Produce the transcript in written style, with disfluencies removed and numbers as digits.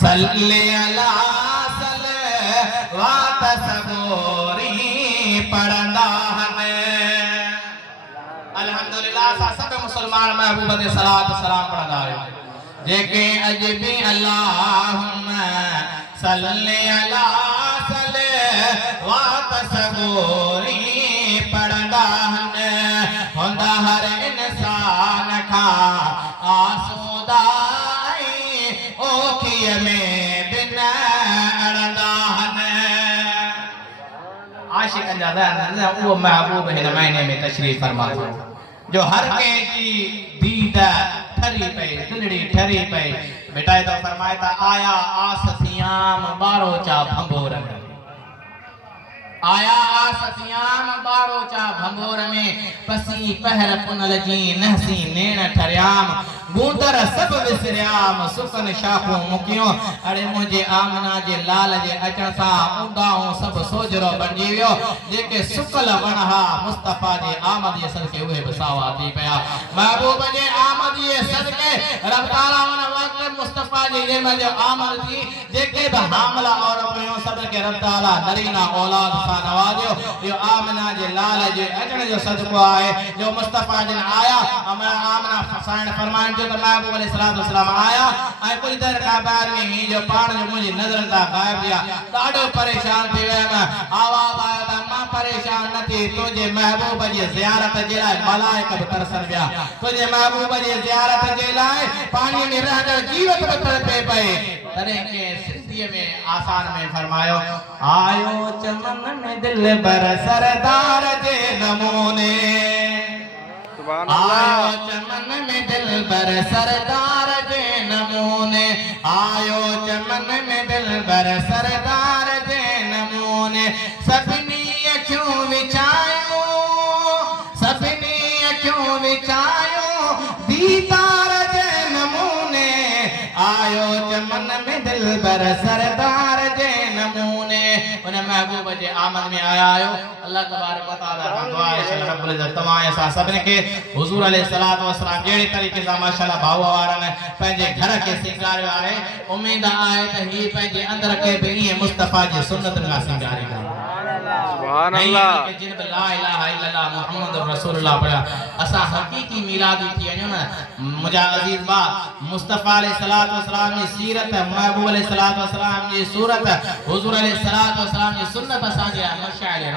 सल्ले अला सलवात सबोरी पढ़ंदा हने। अल्हम्दुलिल्लाह सा सब मुसलमान महबूब दे सलात सलाम पढ़ंदा है जेके अजबी अल्लाहुम्मा सल्ले अला सलवात सबोरी पढ़ंदा हने। हुंदा हर इंसान खा आसूदा ओखिय में बिन अड़ंदा हने। आशिक अंजादा वो महबूब हिन महीने में तशरीफ फरमा जो हर के जी दीद ठरी पे दिलड़ी ठरी पे बेटा तो फरमाए था आया आस सियाम बारो चा भंबोर में। आया आस सियाम बारो चा भंबोर में पसी पहर पुनल जी नहसी नेण ठरियाम गूंदर सब विसरियाम सुकन शाखो मुकियो। अरे मुझे आमना जे लाल जे अचण सा उंदाऊं सब सोजरो बणजी वियो जेके सुकल वणहा मुस्तफा जे आमद जे सदके उहे बसावा थी पया। महबूब जे आमद जे सदके रब ताला उन वक्त मुस्तफा जे जे में जो आमद थी जेके ब हामला और पयो सदके रब ताला नरीना औलाद सा नवाजो। यो आमना जे लाल जे अचण जो सदको आए जो मुस्तफा जन आया आमना फसाण फरमान जो महबूब अलैहिस्सलातु वस्सलाम आया ऐ कुछ देर का बाद में ही जो पान जो मुझे नजर ता गायब दिया ॾाढो परेशान थी विया। आवाज आया था मां परेशान न थी तुझे महबूब जी ज़ियारत जे लाइ मलाइक भी तरसन विया। तुझे महबूब जी ज़ियारत जे लाइ पानी में रहंदड़ जीवत भी तड़पे पए। तॾहिं के सिंधी में आसान में फरमायो आयो चमन में दिल बर सरदार जे नमूने। आयो चमन में दिल बर सरदार जे नमूने। आयो चमन में दिल बर सरदार जे नमूने। सभिनी अखियूं विछायो सभिनी अखियूं विछायो दीदार जे नमूने। आयो चमन में दिल बर सरदार जे नमूने। उन महबूब जे आमद में आया आयो अल्लाह तबारक व तआला दुआ है रब्बुल इज्जत तमाम सा सभिनी के हुजूर अलैहिस्सलातु वस्सलाम जेड़े तरीके से माशाअल्लाह भाव वारन पंहिंजे घर के सिंगारियो आहे। उम्मीद आहे त ही पंहिंजे अंदर के भी ये मुस्तफा जी सुन्नत का सिंगारियो। सुभान अल्लाह के जिन ला इलाहा इल्लल्लाह मुहम्मदुर रसूलुल्लाह पढ़ा असा हकीकी मिलादी थी वञो न। मुजा अजीज बा मुस्तफा अलैहिस्सलातु वस्सलाम जी सीरत महबूब अलैहिस्सलातु वस्सलाम जी सूरत हुजूर अलैहिस्सलातु वस्सलाम जी सुन्नत असा जे मशाइल